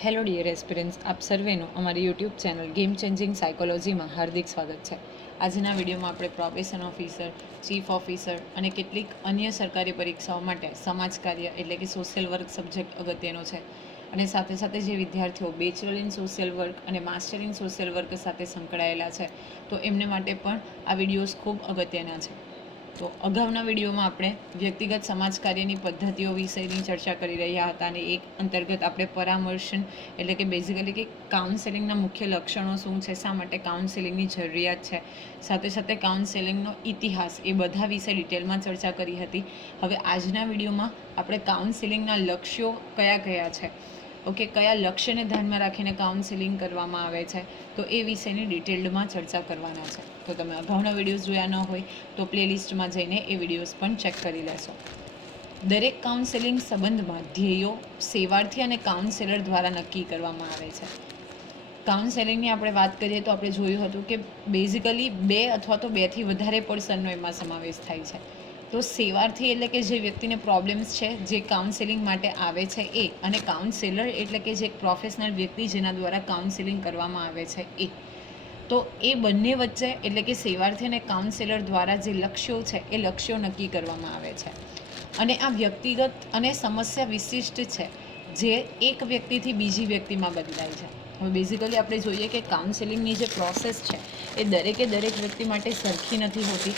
Hello dear aspirants, આપ સર્વેનું અમારી YouTube channel game changing સાયકોલોજીમાં હાર્દિક સ્વાગત છે. આજના વિડીયોમાં આપણે પ્રોબેશન ઓફિસર, ચીફ ઓફિસર અને કેટલીક અન્ય સરકારી પરીક્ષાઓ માટે સમાજ કાર્ય એટલે કે સોશિયલ વર્ક સબ્જેક્ટ અગત્યનો છે. અને સાથે સાથે જે વિદ્યાર્થીઓ બેચલર ઇન સોશિયલ વર્ક અને માસ્ટર ઇન સોશિયલ વર્ક સાથે સંકળાયેલા છે, તો એમને માટે પણ આ વિડીયોઝ ખૂબ અગત્યના છે. તો અગાઉના વિડીયોમાં આપણે વ્યક્તિગત સમાજ કાર્યની પદ્ધતિઓ વિશેની ચર્ચા કરી રહ્યા હતા અને એક અંતર્ગત આપણે પરામર્શન એટલે કે બેઝિકલી કે કાઉન્સેલિંગના મુખ્ય લક્ષણો શું છે, શા માટે કાઉન્સેલિંગની જરૂરિયાત છે, સાથે સાથે કાઉન્સેલિંગનો ઇતિહાસ, એ બધા વિશે ડિટેલમાં ચર્ચા કરી હતી. હવે આજના વિડીયોમાં આપણે કાઉન્સેલિંગના લક્ષ્યો કયા કયા છે, ઓકે, કયા લક્ષ્યને ધ્યાનમાં રાખીને કાઉન્સેલિંગ કરવામાં આવે છે, તો એ વિશેની ડિટેલ્ડમાં ચર્ચા કરવાના છે. તો તમે અગાઉના વિડીયોઝ જોયા ન હોય તો પ્લેલિસ્ટમાં જઈને એ વિડીયોઝ પણ ચેક કરી લેશો. દરેક કાઉન્સેલિંગ સંબંધમાં ધ્યેયો સેવાર્થી અને કાઉન્સેલર દ્વારા નક્કી કરવામાં આવે છે. કાઉન્સેલિંગની આપણે વાત કરીએ તો આપણે જોયું હતું કે બેઝિકલી 2 અથવા તો 2થી વધારે પર્સનનો એમાં સમાવેશ થાય છે. તો સેવાર્થી એટલે કે જે વ્યક્તિને પ્રોબ્લેમ્સ છે, જે કાઉન્સેલિંગ માટે આવે છે એ, અને કાઉન્સેલર એટલે કે જે પ્રોફેશનલ વ્યક્તિ જેના દ્વારા કાઉન્સેલિંગ કરવામાં આવે છે એ. તો એ બંને વચ્ચે એટલે કે સેવાર્થી અને કાઉન્સેલર દ્વારા જે લક્ષ્યો છે એ લક્ષ્યો નક્કી કરવામાં આવે છે. અને આ વ્યક્તિગત અને સમસ્યા વિશિષ્ટ છે, જે એક વ્યક્તિથી બીજી વ્યક્તિમાં બદલાય છે. હવે બેઝિકલી આપણે જોઈએ કે કાઉન્સેલિંગની જે પ્રોસેસ છે એ દરેક વ્યક્તિ માટે સરખી નથી હોતી.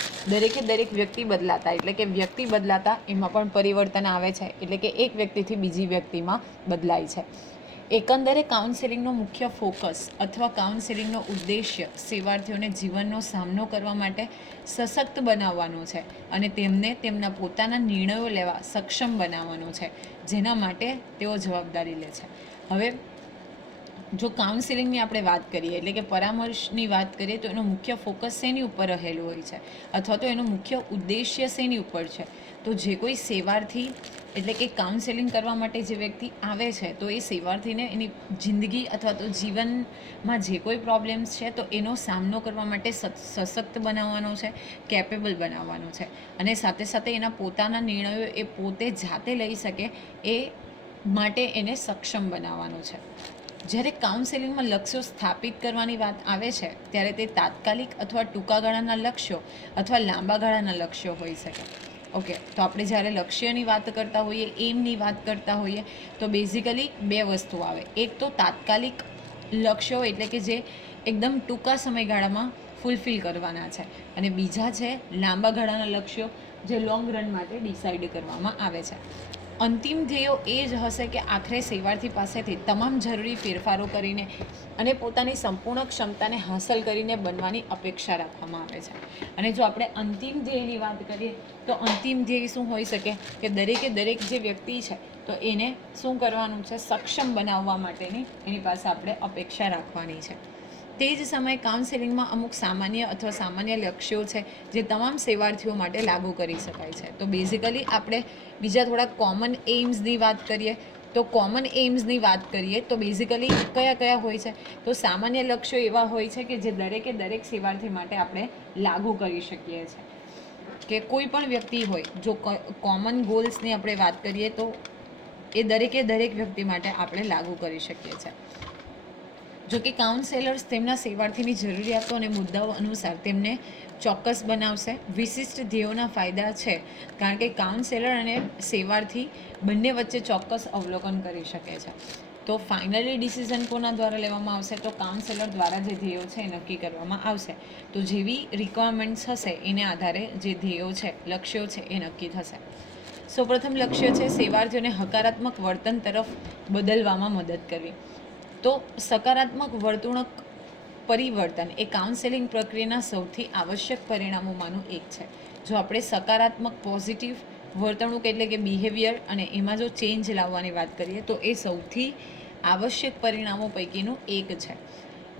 દરેક વ્યક્તિ બદલાતા એટલે કે વ્યક્તિ બદલાતા એમાં પણ પરિવર્તન આવે છે, એટલે કે એક વ્યક્તિથી બીજી વ્યક્તિમાં બદલાય છે. એકંદરે કાઉન્સેલિંગનો મુખ્ય ફોકસ અથવા કાઉન્સેલિંગનો ઉદ્દેશ્ય સેવાર્થીઓને જીવનનો સામનો કરવા માટે સશક્ત બનાવવાનો છે અને તેમને તેમના પોતાના નિર્ણયો લેવા સક્ષમ બનાવવાનો છે, જેના માટે તેઓ જવાબદારી લે છે. હવે જો કાઉન્સેલિંગની આપણે વાત કરીએ એટલે કે પરામર્શની વાત કરીએ તો એનો મુખ્ય ફોકસ શેની ઉપર રહેલું હોય છે, અથવા તો એનો મુખ્ય ઉદ્દેશ્ય શેની ઉપર છે, તો જે કોઈ સેવાર્થી એટલે કે કાઉન્સેલિંગ કરવા માટે જે વ્યક્તિ આવે છે, તો એ સેવાર્થીને એની જિંદગી અથવા તો જીવનમાં જે કોઈ પ્રોબ્લેમ્સ છે તો એનો સામનો કરવા માટે સશક્ત બનાવવાનો છે, કેપેબલ બનાવવાનો છે, અને સાથે સાથે એના પોતાના નિર્ણયો એ પોતે જાતે લઈ શકે એ માટે એને સક્ષમ બનાવવાનો છે. જ્યારે કાઉન્સેલિંગમાં લક્ષ્યો સ્થાપિત કરવાની વાત આવે છે, ત્યારે તે તાત્કાલિક અથવા ટૂંકા ગાળાના લક્ષ્યો અથવા લાંબા ગાળાના લક્ષ્યો હોઈ શકે. ઓકે, તો આપણે જ્યારે લક્ષ્યની વાત કરતા હોઈએ, એમની વાત કરતા હોઈએ, તો બેઝિકલી 2 વસ્તુ આવે. એક તો તાત્કાલિક લક્ષ્યો એટલે કે જે એકદમ ટૂંકા સમયગાળામાં ફૂલફિલ કરવાના છે, અને બીજા છે લાંબા ગાળાના લક્ષ્યો, જે લોંગ રન માટે ડિસાઇડ કરવામાં આવે છે. અંતિમ ધ્યેયો એ જ હશે કે આખરે સેવાર્થી પાસેથી તમામ જરૂરી ફેરફારો કરીને અને પોતાની સંપૂર્ણ ક્ષમતાને હાંસલ કરીને બનવાની અપેક્ષા રાખવામાં આવે છે. અને જો આપણે અંતિમ ધ્યેયની વાત કરીએ તો અંતિમ ધ્યેય શું હોઈ શકે કે દરેક જે વ્યક્તિ છે તો એને શું કરવાનું છે, સક્ષમ બનાવવા માટેની એની પાસે આપણે અપેક્ષા રાખવાની છે. તે જ સમયે કાઉન્સેલિંગમાં અમુક સામાન્ય લક્ષ્યો છે જે તમામ સેવાર્થીઓ માટે લાગુ કરી શકાય છે. તો બેઝિકલી આપણે બીજા થોડા કોમન એઇમ્સની વાત કરીએ તો બેઝિકલી કયા હોય છે, તો સામાન્ય લક્ષ્યો એવા હોય છે કે જે દરેક સેવાર્થી માટે આપણે લાગુ કરી શકીએ છીએ. કે કોઈ પણ વ્યક્તિ હોય, જો કોમન ગોલ્સની આપણે વાત કરીએ તો એ દરેક વ્યક્તિ માટે આપણે લાગુ કરી શકીએ છીએ. જો કે કાઉન્સેલર્સ તેમના સેવાર્થીની જરૂરિયાતો અને મુદ્દાઓ અનુસાર તેમને ચોક્કસ બનાવશે. વિશિષ્ટ ધ્યેયોના ફાયદા છે, કારણ કે કાઉન્સેલર અને સેવાર્થી બંને વચ્ચે ચોક્કસ અવલોકન કરી શકે છે. તો ફાઇનલી ડિસિઝન કોના દ્વારા લેવામાં આવશે, તો કાઉન્સેલર દ્વારા જે ધ્યેયો છે એ નક્કી કરવામાં આવશે. તો જેવી રિક્વાયરમેન્ટ્સ હશે એને આધારે જે ધ્યેયો છે, લક્ષ્યો છે એ નક્કી થશે. સૌપ્રથમ લક્ષ્ય છે સેવાર્થીઓને હકારાત્મક વર્તન તરફ બદલવામાં મદદ કરવી. તો સકારાત્મક વર્તણૂક પરિવર્તન એ કાઉન્સેલિંગ પ્રક્રિયાના સૌથી આવશ્યક પરિણામોમાંનું એક છે. જો આપણે સકારાત્મક પોઝિટિવ વર્તણૂક એટલે કે બિહેવિયર અને એમાં જો ચેન્જ લાવવાની વાત કરીએ તો એ સૌથી આવશ્યક પરિણામો પૈકીનું એક છે.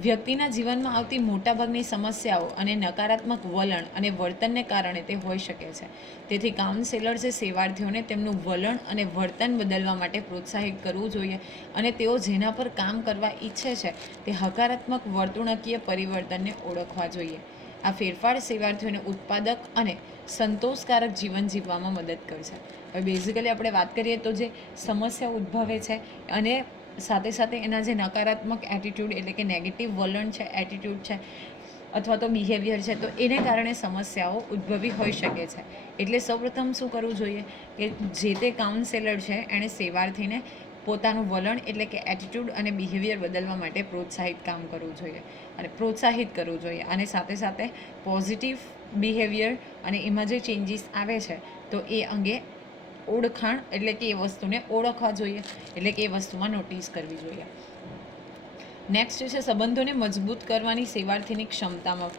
વ્યક્તિના જીવનમાં આવતી મોટાભાગની સમસ્યાઓ અને નકારાત્મક વલણ અને વર્તનને કારણે તે હોઈ શકે છે. તેથી કાઉન્સેલર જે સેવાર્થીઓને તેમનું વલણ અને વર્તન બદલવા માટે પ્રોત્સાહિત કરવું જોઈએ, અને તેઓ જેના પર કામ કરવા ઈચ્છે છે તે હકારાત્મક વર્તણૂકીય પરિવર્તનને ઓળખવા જોઈએ. આ ફેરફાર સેવાર્થીઓને ઉત્પાદક અને સંતોષકારક જીવન જીવવામાં મદદ કરશે. હવે બેઝિકલી આપણે વાત કરીએ તો જે સમસ્યા ઉદ્ભવે છે અને સાથે સાથે એના જે નકારાત્મક એટીટ્યૂડ એટલે કે નેગેટિવ વલણ છે, એટીટ્યૂડ છે અથવા તો બિહેવિયર છે, તો એને કારણે સમસ્યાઓ ઉદ્ભવી હોઈ શકે છે. એટલે સૌપ્રથમ શું કરવું જોઈએ કે જે તે કાઉન્સેલર છે એણે સેવાર્થીને પોતાનું વલણ એટલે કે એટીટ્યૂડ અને બિહેવિયર બદલવા માટે પ્રોત્સાહિત કરવું જોઈએ અને સાથે સાથે પોઝિટિવ બિહેવિયર અને એમાં જે ચેન્જીસ આવે છે તો એ અંગે ઓળખાણ એટલે કે એ વસ્તુને ઓળખવા જોઈએ, એટલે કે એ વસ્તુમાં નોટિસ કરવી જોઈએ. નેક્સ્ટ છે સંબંધોને મજબૂત કરવાની સેવાર્થીની ક્ષમતામાં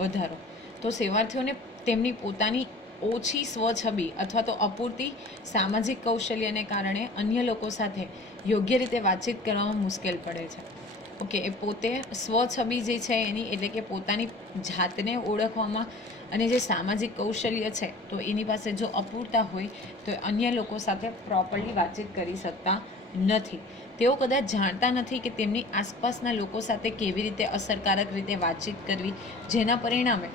વધારો. તો સેવાર્થીઓને તેમની પોતાની ઓછી સ્વછબી અથવા તો અપૂરતી સામાજિક કૌશલ્યને કારણે અન્ય લોકો સાથે યોગ્ય રીતે વાતચીત કરવામાં મુશ્કેલ પડે છે. ઓકે, એ પોતે સ્વછબી જે છે એની એટલે કે પોતાની જાતને ઓળખવામાં અને જે સામાજિક કૌશલ્ય છે તો એની પાસે જો અપૂરતા હોય તો અન્ય લોકો સાથે પ્રોપરલી વાતચીત કરી શકતા નથી. તેઓ કદાચ જાણતા નથી કે તેમની આસપાસના લોકો સાથે કેવી રીતે અસરકારક રીતે વાતચીત કરવી, જેના પરિણામે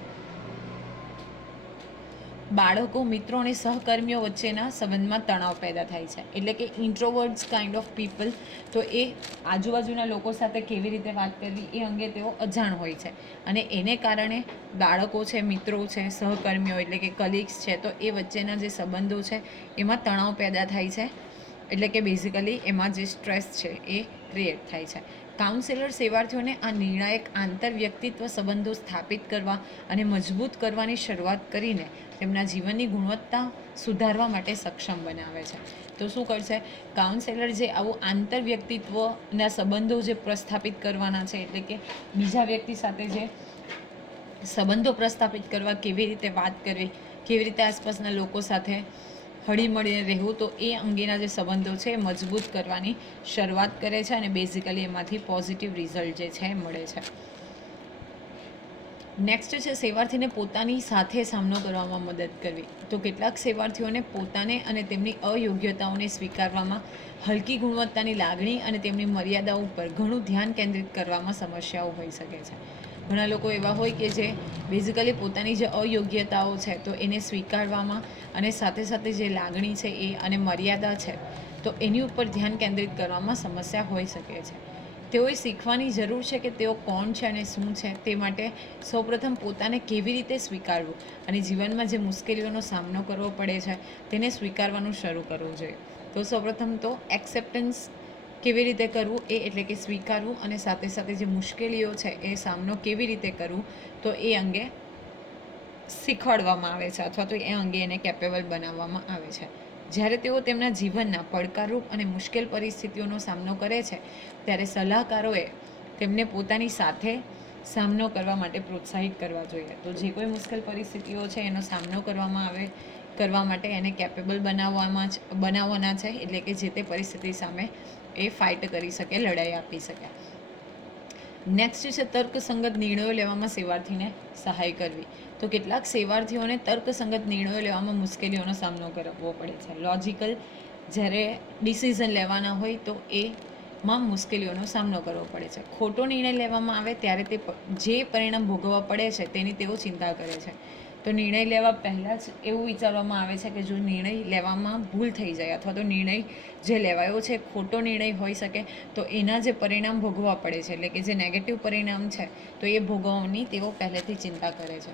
બાળકો, મિત્રો અને સહકર્મીઓ વચ્ચેના સંબંધમાં તણાવ પેદા થાય છે. એટલે કે ઇન્ટ્રોવર્ટ્સ કાઇન્ડ ઓફ પીપલ, તો એ આજુબાજુના લોકો સાથે કેવી રીતે વાત કરવી એ અંગે તેઓ અજાણ હોય છે અને એને કારણે બાળકો છે, મિત્રો છે, સહકર્મીઓ એટલે કે કલીગ્સ છે, તો એ વચ્ચેના જે સંબંધો છે એમાં તણાવ પેદા થાય છે. એટલે કે બેઝિકલી એમાં જે સ્ટ્રેસ છે એ ક્રિએટ થાય છે. કાઉન્સેલર સેવાર્થીઓને આ નિર્ણાયક આંતરવ્યક્તિત્વ સંબંધો સ્થાપિત કરવા અને મજબૂત કરવાની શરૂઆત કરીને તેમના જીવનની ગુણવત્તા સુધારવા માટે સક્ષમ બનાવે છે. તો શું કરશે કાઉન્સેલર? જે આવું આંતરવ્યક્તિત્વના સંબંધો જે પ્રસ્થાપિત કરવાના છે, એટલે કે બીજા વ્યક્તિ સાથે જે સંબંધો પ્રસ્થાપિત કરવા, કેવી રીતે વાત કરવી, કેવી રીતે આસપાસના લોકો સાથે હળીમળીને રહેવું, તો એ અંગેના જે સંબંધો છે એ મજબૂત કરવાની શરૂઆત કરે છે અને બેઝિકલી એમાંથી પોઝિટિવ રિઝલ્ટ જે છે એ મળે છે. નેક્સ્ટ છે સેવાર્થીને પોતાની સાથે સામનો કરવામાં મદદ કરવી. તો કેટલાક સેવાર્થીઓને પોતાને અને તેમની અયોગ્યતાઓને સ્વીકારવામાં, હલકી ગુણવત્તાની લાગણી અને તેમની મર્યાદાઓ ઉપર ઘણું ધ્યાન કેન્દ્રિત કરવામાં સમસ્યાઓ હોઈ શકે છે. ઘણા લોકો એવા હોય કે જે બેઝિકલી પોતાની જે અયોગ્યતાઓ છે તો એને સ્વીકારવામાં અને સાથે સાથે જે લાગણી છે એ અને મર્યાદા છે તો એની ઉપર ધ્યાન કેન્દ્રિત કરવામાં સમસ્યા હોઈ શકે છે. તેઓએ શીખવાની જરૂર છે કે તેઓ કોણ છે અને શું છે. તે માટે સૌપ્રથમ પોતાને કેવી રીતે સ્વીકારવું અને જીવનમાં જે મુશ્કેલીઓનો સામનો કરવો પડે છે તેને સ્વીકારવાનું શરૂ કરવું જોઈએ. તો સૌપ્રથમ તો એક્સેપ્ટન્સ કેવી રીતે કરવું એ એટલે કે સ્વીકારવું અને સાથે સાથે જે મુશ્કેલીઓ છે એ સામનો કેવી રીતે કરવું તો એ અંગે શીખવાડવામાં આવે છે અથવા તો એ અંગે એને કેપેબલ બનાવવામાં આવે છે. જ્યારે તેઓ તેમના જીવનના પડકારરૂપ અને મુશ્કેલ પરિસ્થિતિઓનો સામનો કરે છે ત્યારે સલાહકારોએ તેમને પોતાની સાથે સામનો કરવા માટે પ્રોત્સાહિત કરવા જોઈએ. તો જે કોઈ મુશ્કેલ પરિસ્થિતિઓ છે એનો સામનો કરવા માટે એને કેપેબલ બનાવવાના છે, એટલે કે જે તે પરિસ્થિતિ સામે એ ફાઇટ કરી શકે, લડાઈ આપી શકે. નેક્સ્ટ છે તર્કસંગત નિર્ણયો લેવામાં સેવાર્થીને સહાય કરવી. તો કેટલાક સેવાર્થીઓને તર્કસંગત નિર્ણયો લેવામાં મુશ્કેલીઓનો સામનો કરવો પડે છે. લોજિકલ જ્યારે ડિસિઝન લેવાના હોય તો એમાં મુશ્કેલીઓનો સામનો કરવો પડે છે. ખોટો નિર્ણય લેવામાં આવે ત્યારે તે જે પરિણામ ભોગવવા પડે છે તેની તેઓ ચિંતા કરે છે. તો નિર્ણય લેવા પહેલાં જ એવું વિચારવામાં આવે છે કે જો નિર્ણય લેવામાં ભૂલ થઈ જાય અથવા તો નિર્ણય જે લેવાયો છે ખોટો નિર્ણય હોઈ શકે તો એના જે પરિણામ ભોગવવા પડે છે, એટલે કે જે નેગેટિવ પરિણામ છે તો એ ભોગવવાની તેઓ પહેલેથી ચિંતા કરે છે.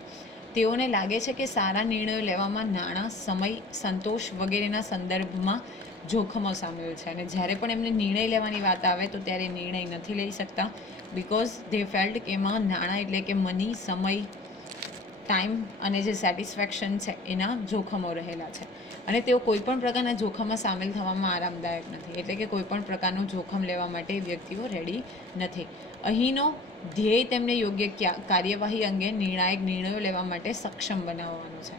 તેઓને લાગે છે કે સારા નિર્ણયો લેવામાં નાણાં, સમય, સંતોષ વગેરેના સંદર્ભમાં જોખમો સામેલ છે અને જ્યારે પણ એમને નિર્ણય લેવાની વાત આવે તો ત્યારે નિર્ણય નથી લઈ શકતા બિકોઝ ધે ફેલ્ટ કે એમાં નાણાં એટલે કે મની, સમય, ટાઈમ અને જે સેટિસ્ફેક્શન છે એના જોખમો રહેલા છે અને તેઓ કોઈપણ પ્રકારના જોખમમાં સામેલ થવામાં આરામદાયક નથી. એટલે કે કોઈપણ પ્રકારનું જોખમ લેવા માટે વ્યક્તિઓ રેડી નથી. અહીંનો ધ્યેય તેમને યોગ્ય કાર્યવાહી અંગે નિર્ણાયક નિર્ણયો લેવા માટે સક્ષમ બનાવવાનો છે.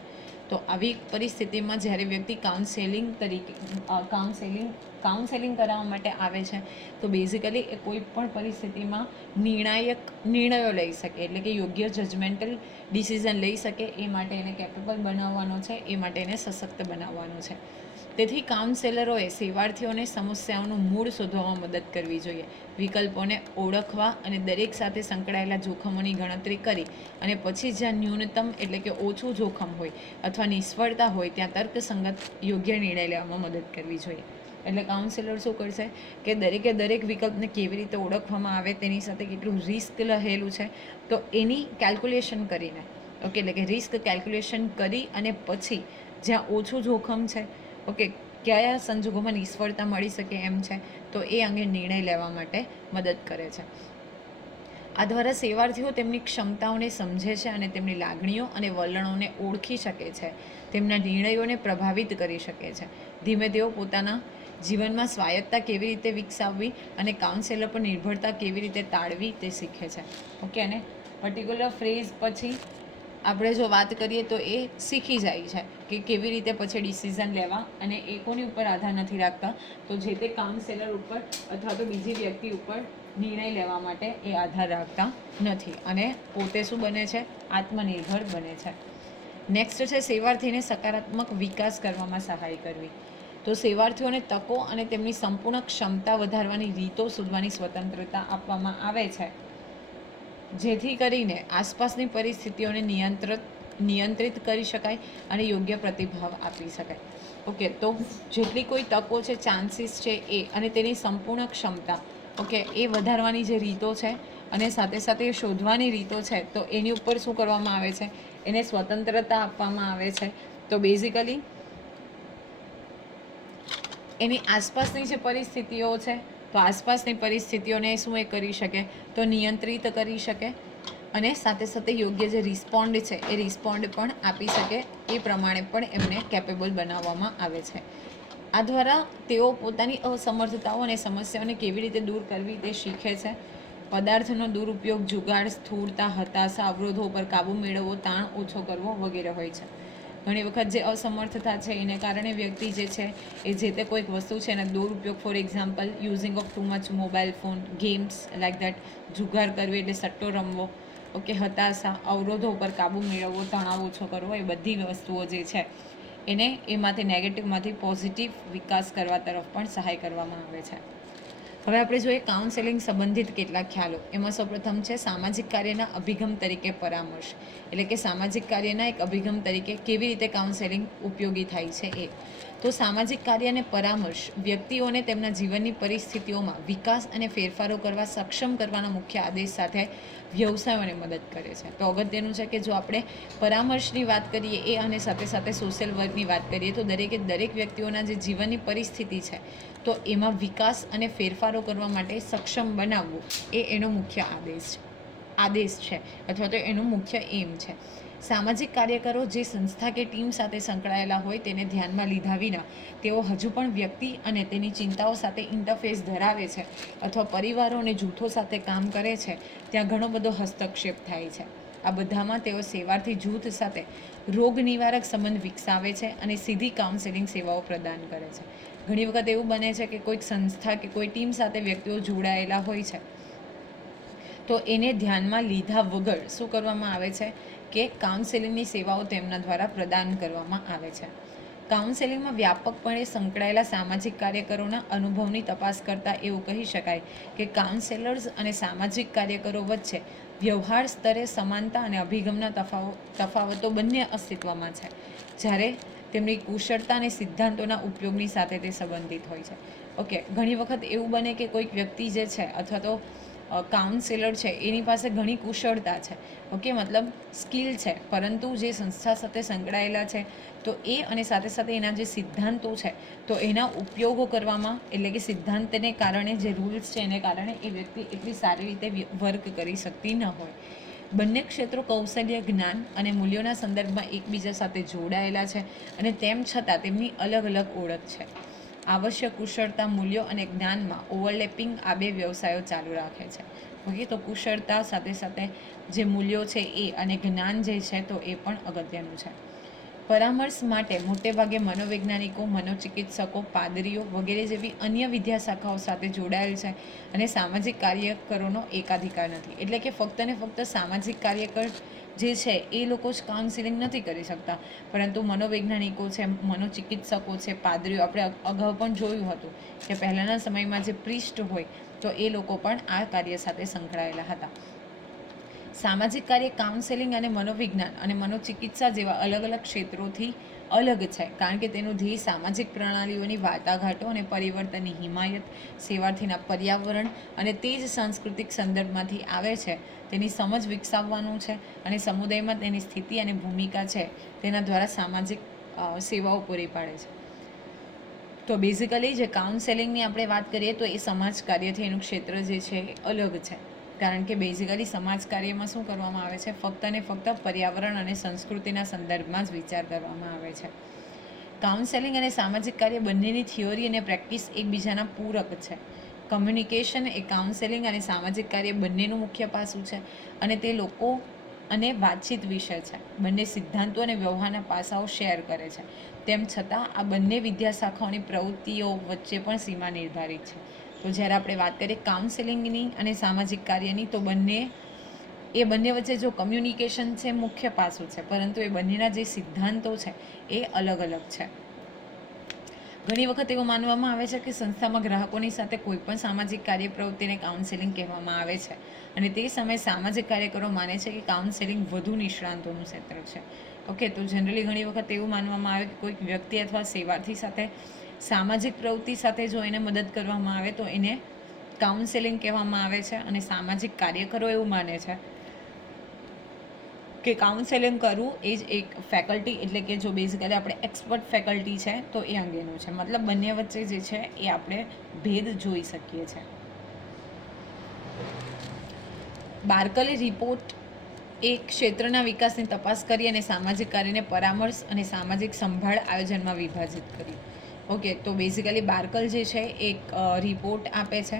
તો આવી પરિસ્થિતિમાં જ્યારે વ્યક્તિ કાઉન્સેલિંગ કરાવવા માટે આવે છે તો બેઝિકલી એ કોઈ પણ પરિસ્થિતિમાં નિર્ણાયક નિર્ણયો લઈ શકે, એટલે કે યોગ્ય જજમેન્ટલ ડિસિઝન લઈ શકે એ માટે એને કેપેબલ બનાવવાનો છે, એ માટે એને સશક્ત બનાવવાનો છે. તેથી કાઉન્સેલરોએ સેવાર્થીઓને સમસ્યાઓનું મૂળ શોધવામાં મદદ કરવી જોઈએ, વિકલ્પોને ઓળખવા અને દરેક સાથે સંકળાયેલા જોખમોની ગણતરી કરી અને પછી જ્યાં ન્યૂનતમ એટલે કે ઓછું જોખમ હોય અથવા નિષ્ફળતા હોય ત્યાં તર્કસંગત યોગ્ય નિર્ણય લેવામાં મદદ કરવી જોઈએ. એટલે કાઉન્સેલર શું કરશે કે દરેક વિકલ્પને કેવી રીતે ઓળખવામાં આવે, તેની સાથે કેટલું રિસ્ક રહેલું છે, તો એની કેલ્ક્યુલેશન કરીને એટલે કે રિસ્ક કેલ્ક્યુલેશન કરી અને પછી જ્યાં ઓછું જોખમ છે, કયા સંજોગોમાં નિષ્ફળતા મળી શકે એમ છે, તો એ અંગે નિર્ણય લેવા માટે મદદ કરે છે. આ દ્વારા સેવાર્થીઓ તેમની ક્ષમતાઓને સમજે છે અને તેમની લાગણીઓ અને વલણોને ઓળખી શકે છે, તેમના નિર્ણયોને પ્રભાવિત કરી શકે છે. ધીમે તેઓ પોતાના જીવનમાં સ્વાયત્તતા કેવી રીતે વિકસાવવી અને કાઉન્સેલર પર નિર્ભરતા કેવી રીતે ટાળવી તે શીખે છે. અને પર્ટિક્યુલર ફ્રેઝ પછી આપણે જો વાત કરીએ તો એ શીખી જાય છે કે કેવી રીતે પછી ડિસિઝન લેવા, અને એ કોની ઉપર આધાર નથી રાખતા, તો જે તે કાઉન્સેલર ઉપર અથવા તો બીજી વ્યક્તિ ઉપર નિર્ણય લેવા માટે એ આધાર રાખતા નથી અને પોતે શું બને છે, આત્મનિર્ભર બને છે. નેક્સ્ટ છે સેવાર્થીને સકારાત્મક વિકાસ કરવામાં સહાય કરવી. તો સેવાર્થીઓને તકો અને તેમની સંપૂર્ણ ક્ષમતા વધારવાની રીતો શોધવાની સ્વતંત્રતા આપવામાં આવે છે, જેથી કરીને આસપાસની પરિસ્થિતિઓને નિયંત્રિત કરી શકાય અને યોગ્ય પ્રતિભાવ આપી શકાય. તો જેટલી કોઈ તકો છે, ચાન્સીસ છે એ અને તેની સંપૂર્ણ ક્ષમતા એ વધારવાની જે રીતો છે અને સાથે સાથે શોધવાની રીતો છે, તો એની ઉપર શું કરવામાં આવે છે, એને સ્વતંત્રતા આપવામાં આવે છે. તો બેઝિકલી એની આસપાસની જે પરિસ્થિતિઓ છે, તો આસપાસની પરિસ્થિતિઓને શું એ કરી શકે, તો નિયંત્રિત કરી શકે અને સાથે સાથે યોગ્ય જે રિસ્પોન્ડ છે એ રિસ્પોન્ડ પણ આપી શકે, એ પ્રમાણે પણ એમને કેપેબલ બનાવવામાં આવે છે. આ દ્વારા તેઓ પોતાની અસમર્થતાઓ અને સમસ્યાઓને કેવી રીતે દૂર કરવી તે શીખે છે. પદાર્થનો દુરુપયોગ, જુગાડ, સ્થૂળતા, હતાશા, અવરોધો પર કાબૂ મેળવવો, તાણ ઓછો કરવો વગેરે હોય છે. ઘણી વખત જે અસમર્થતા છે એને કારણે વ્યક્તિ જે છે એ જે તે કોઈક વસ્તુ છે એના દુરુપયોગ, for example using of too much mobile phone, games like that, જુગાર કરવી એટલે સટ્ટો રમવો, હતાશા, અવરોધો પર કાબૂ મેળવવો, તણાવ ઓછો કરવો, એ બધી વસ્તુઓ જે છે એને એમાંથી નેગેટિવમાંથી પોઝિટિવ વિકાસ કરવા તરફ પણ સહાય કરવામાં આવે છે. હવે આપણે જોઈએ કાઉન્સેલિંગ સંબંધિત કેટલાક ખ્યાલો. એમાં સૌપ્રથમ છે સામાજિક કાર્યના અભિગમ તરીકે પરામર્શ, એટલે કે સામાજિક કાર્યના એક અભિગમ તરીકે કેવી રીતે કાઉન્સેલિંગ ઉપયોગી થાય છે એ. તો સામાજિક કાર્ય અને પરામર્શ વ્યક્તિઓને તેમના જીવનની પરિસ્થિતિઓમાં વિકાસ અને ફેરફારો કરવા સક્ષમ કરવાના મુખ્ય આદેશ સાથે વ્યવસાયોને મદદ કરે છે. તો અગત્યનું છે કે જો આપણે પરામર્શની વાત કરીએ એ અને સાથે સાથે સોશિયલ વર્કની વાત કરીએ, તો દરેક વ્યક્તિઓના જે જીવનની પરિસ્થિતિ છે, તો એમાં વિકાસ અને ફેરફારો કરવા માટે સક્ષમ બનાવવું એ એનો મુખ્ય આદેશ છે અથવા તો એનું મુખ્ય એમ છે. સામાજિક કાર્યકરો જે સંસ્થા કે ટીમ સાથે સંકળાયેલા હોય તેને ધ્યાનમાં લીધા વિના તેઓ હજુ પણ વ્યક્તિ અને તેની ચિંતાઓ સાથે ઇન્ટરફેસ ધરાવે છે અથવા પરિવારો અને જૂથો સાથે કામ કરે છે, ત્યાં ઘણો બધો હસ્તક્ષેપ થાય છે. આ બધામાં તેઓ સેવાર્થી જૂથ સાથે રોગ નિવારક સંબંધ વિકસાવે છે અને સીધી કાઉન્સેલિંગ સેવાઓ પ્રદાન કરે છે. ઘણી વખત એવું બને છે કે કોઈક સંસ્થા કે કોઈ ટીમ સાથે વ્યક્તિઓ જોડાયેલા હોય છે, તો એને ધ્યાનમાં લીધા વગર શું કરવામાં આવે છે કે કાઉન્સેલિંગની સેવાઓ તેમના દ્વારા પ્રદાન કરવામાં આવે છે. કાઉન્સેલિંગમાં વ્યાપકપણે સંકળાયેલા સામાજિક કાર્યકરોના અનુભવની તપાસ કરતાં એવું કહી શકાય કે કાઉન્સેલર્સ અને સામાજિક કાર્યકરો વચ્ચે વ્યવહાર સ્તરે સમાનતા અને અભિગમના તફાવતો બંને અસ્તિત્વમાં છે, જ્યારે તેમની કુશળતા અને સિદ્ધાંતોના ઉપયોગની સાથે તે સંબંધિત હોય છે. ઘણી વખત એવું બને કે કોઈક વ્યક્તિ જે છે અથવા તો કાઉન્સેલર છે એની પાસે ઘણી કુશળતા છે, મતલબ સ્કિલ છે, પરંતુ જે સંસ્થા સાથે સંકળાયેલા છે તો એ અને સાથે સાથે એના જે સિદ્ધાંતો છે તો એના ઉપયોગો કરવામાં, એટલે કે સિદ્ધાંતને કારણે જે રૂલ્સ છે એને કારણે એ વ્યક્તિ એટલી સારી રીતે વર્ક કરી શકતી ન હોય. બંને ક્ષેત્રો કૌશલ્ય, જ્ઞાન અને મૂલ્યોના સંદર્ભમાં એકબીજા સાથે જોડાયેલા છે અને તેમ છતાં તેમની અલગ અલગ ઓળખ છે. આવશ્યક કુશળતા, મૂલ્યો અને જ્ઞાનમાં ઓવરલેપિંગ આ બે વ્યવસાયો ચાલુ રાખે છે. તો કુશળતા સાથે સાથે જે મૂલ્યો છે એ અને જ્ઞાન જે છે તો એ પણ અગત્યનું છે. પરામર્શ માટે મોટેભાગે મનોવૈજ્ઞાનિકો, મનોચિકિત્સકો, પાદરીઓ વગેરે જેવી અન્ય વિદ્યાશાખાઓ સાથે જોડાયેલ છે અને સામાજિક કાર્યકરોનો એકાધિકાર નથી. એટલે કે ફક્ત ને ફક્ત સામાજિક કાર્યકર જે છે એ લોકો જ કાઉન્સિલિંગ નથી કરી શકતા, પરંતુ મનોવૈજ્ઞાનિકો છે, મનોચિકિત્સકો છે, પાદરીઓ, આપણે અગાઉ પણ જોયું હતું કે પહેલાંના સમયમાં જે પ્રિસ્ટ હોય તો એ લોકો પણ આ કાર્ય સાથે સંકળાયેલા હતા. સામાજિક કાર્ય કાઉન્સેલિંગ અને મનોવિજ્ઞાન અને મનોચિકિત્સા જેવા અલગ અલગ ક્ષેત્રોથી અલગ છે, કારણ કે તેનું ધ્યેય સામાજિક પ્રણાલીઓની વાટાઘાટો અને પરિવર્તનની હિમાયત, સેવાર્થીના પર્યાવરણ અને તે જ સાંસ્કૃતિક સંદર્ભમાંથી આવે છે તેની સમજ વિકસાવવાનું છે અને સમુદાયમાં તેની સ્થિતિ અને ભૂમિકા છે તેના દ્વારા સામાજિક સેવાઓ પૂરી પાડે છે. તો બેઝિકલી જે કાઉન્સેલિંગની આપણે વાત કરીએ તો એ સમાજ કાર્યથી એનું ક્ષેત્ર જે છે એ અલગ છે, કારણ કે બેઝિકલી સમાજ કાર્યમાં શું કરવામાં આવે છે, ફક્ત ને ફક્ત પર્યાવરણ અને સંસ્કૃતિના સંદર્ભમાં જ વિચાર કરવામાં આવે છે. કાઉન્સેલિંગ અને સામાજિક કાર્ય બંનેની થિયોરી અને પ્રેક્ટિસ એકબીજાના પૂરક છે. કમ્યુનિકેશન એ કાઉન્સેલિંગ અને સામાજિક કાર્ય બંનેનું મુખ્ય પાસું છે અને તે લોકો અને વાતચીત વિશે છે. બંને સિદ્ધાંતો અને વ્યવહારના પાસાઓ શેર કરે છે. તેમ છતાં આ બંને વિદ્યાશાખાઓની પ્રવૃત્તિઓ વચ્ચે પણ સીમા નિર્ધારિત છે. તો જ્યારે આપણે વાત કરીએ કાઉન્સેલિંગની અને સામાજિક કાર્યની, તો બંને વચ્ચે જો કમ્યુનિકેશન છે મુખ્ય પાસું છે, પરંતુ એ બંનેના જે સિદ્ધાંતો છે એ અલગ અલગ છે. ઘણી વખત એવું માનવામાં આવે છે કે સંસ્થામાં ગ્રાહકોની સાથે કોઈ પણ સામાજિક કાર્ય પ્રવૃત્તિને કાઉન્સેલિંગ કહેવામાં આવે છે અને તે સમયે સામાજિક કાર્યકરો માને છે કે કાઉન્સેલિંગ વધુ નિષ્ણાંતોનું ક્ષેત્ર છે. ઓકે, તો જનરલી ઘણી વખત એવું માનવામાં આવે કે કોઈક વ્યક્તિ અથવા સેવાર્થી સાથે સામાજિક પ્રવૃત્તિ સાથે જો એને મદદ કરવામાં આવે તો એને કાઉન્સેલિંગ કહેવામાં આવે છે અને સામાજિક કાર્યકરો એવું માને છે કે કાઉન્સેલિંગ કરવું એ જ એક ફેકલ્ટી, એટલે કે જો બેઝિકલી આપણે એક્સપર્ટ ફેકલ્ટી છે તો એ અંગેનું છે. મતલબ બંને વચ્ચે જે છે એ આપણે ભેદ જોઈ શકીએ છીએ. બાર્કલે રિપોર્ટ એ ક્ષેત્રના વિકાસની તપાસ કરી અને સામાજિક કાર્યને પરામર્શ અને સામાજિક સંભાળ આયોજનમાં વિભાજિત કરી. ઓકે, તો બેઝિકલી બાર્કલ જે છે એક રિપોર્ટ આપે છે.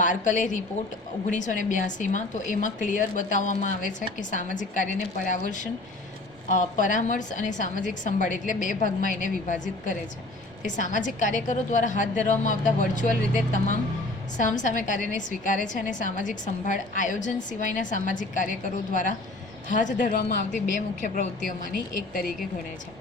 બાર્કલે રિપોર્ટ 1982માં, તો એમાં ક્લિયર બતાવવામાં આવે છે કે સામાજિક કાર્યને પરામર્શ અને સામાજિક સંભાળ એટલે બે ભાગમાં એને વિભાજિત કરે છે. તે સામાજિક કાર્યકરો દ્વારા હાથ ધરવામાં આવતા વર્ચ્યુઅલ રીતે તમામ સામસામે કાર્યને સ્વીકારે છે અને સામાજિક સંભાળ આયોજન સિવાયના સામાજિક કાર્યકરો દ્વારા હાથ ધરવામાં આવતી બે મુખ્ય પ્રવૃત્તિઓમાંની એક તરીકે ગણે છે.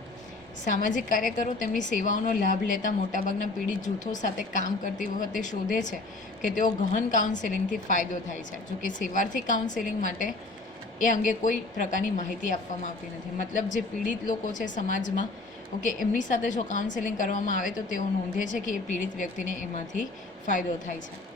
સામાજિક કાર્યકરો તેમની સેવાઓનો લાભ લેતા મોટાભાગના પીડિત જૂથો સાથે કામ કરતી વખતે શોધે છે કે તેઓ ગહન કાઉન્સેલિંગથી ફાયદો થાય છે. જોકે સેવાર્થી કાઉન્સેલિંગ માટે એ અંગે કોઈ પ્રકારની માહિતી આપવામાં આવતી નથી. મતલબ જે પીડિત લોકો છે સમાજમાં, ઓકે, એમની સાથે જો કાઉન્સેલિંગ કરવામાં આવે તો તેઓ નોંધે છે કે એ પીડિત વ્યક્તિને એમાંથી ફાયદો થાય છે.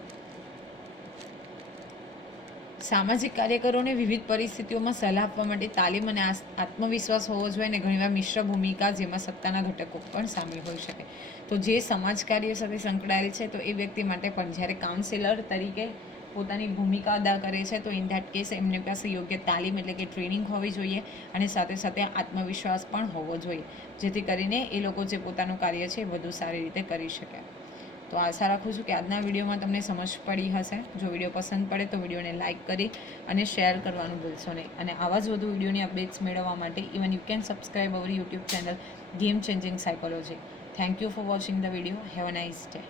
સામાજિક કાર્યકરોને વિવિધ પરિસ્થિતિઓમાં સલાહ આપવા માટે તાલીમ અને આત્મવિશ્વાસ હોવો જોઈએ અને ઘણીવાર મિશ્ર ભૂમિકા જેમાં સત્તાના ઘટકો પણ સામેલ હોઈ શકે. તો જે સમાજ કાર્ય સાથે સંકળાયેલ છે તો એ વ્યક્તિ માટે પણ જ્યારે કાઉન્સેલર તરીકે પોતાની ભૂમિકા અદા કરે છે તો ઇન ધેટ કેસ એમની પાસે યોગ્ય તાલીમ એટલે કે ટ્રેનિંગ હોવી જોઈએ અને સાથે સાથે આત્મવિશ્વાસ પણ હોવો જોઈએ, જેથી કરીને એ લોકો જે પોતાનું કાર્ય છે એ વધુ સારી રીતે કરી શકે. તો આશા રાખું છું કે આજના વિડીયોમાં તમને સમજ પડી હશે. જો વિડીયો પસંદ પડે તો વિડીયોને લાઇક કરી અને શેર કરવાનું ભૂલશો નહીં. અને આવા જ વધુ વિડીયોની અપડેટ્સ મેળવવા માટે even you can subscribe our YouTube channel game changing psychology. Thank you for watching the video. Have a nice day.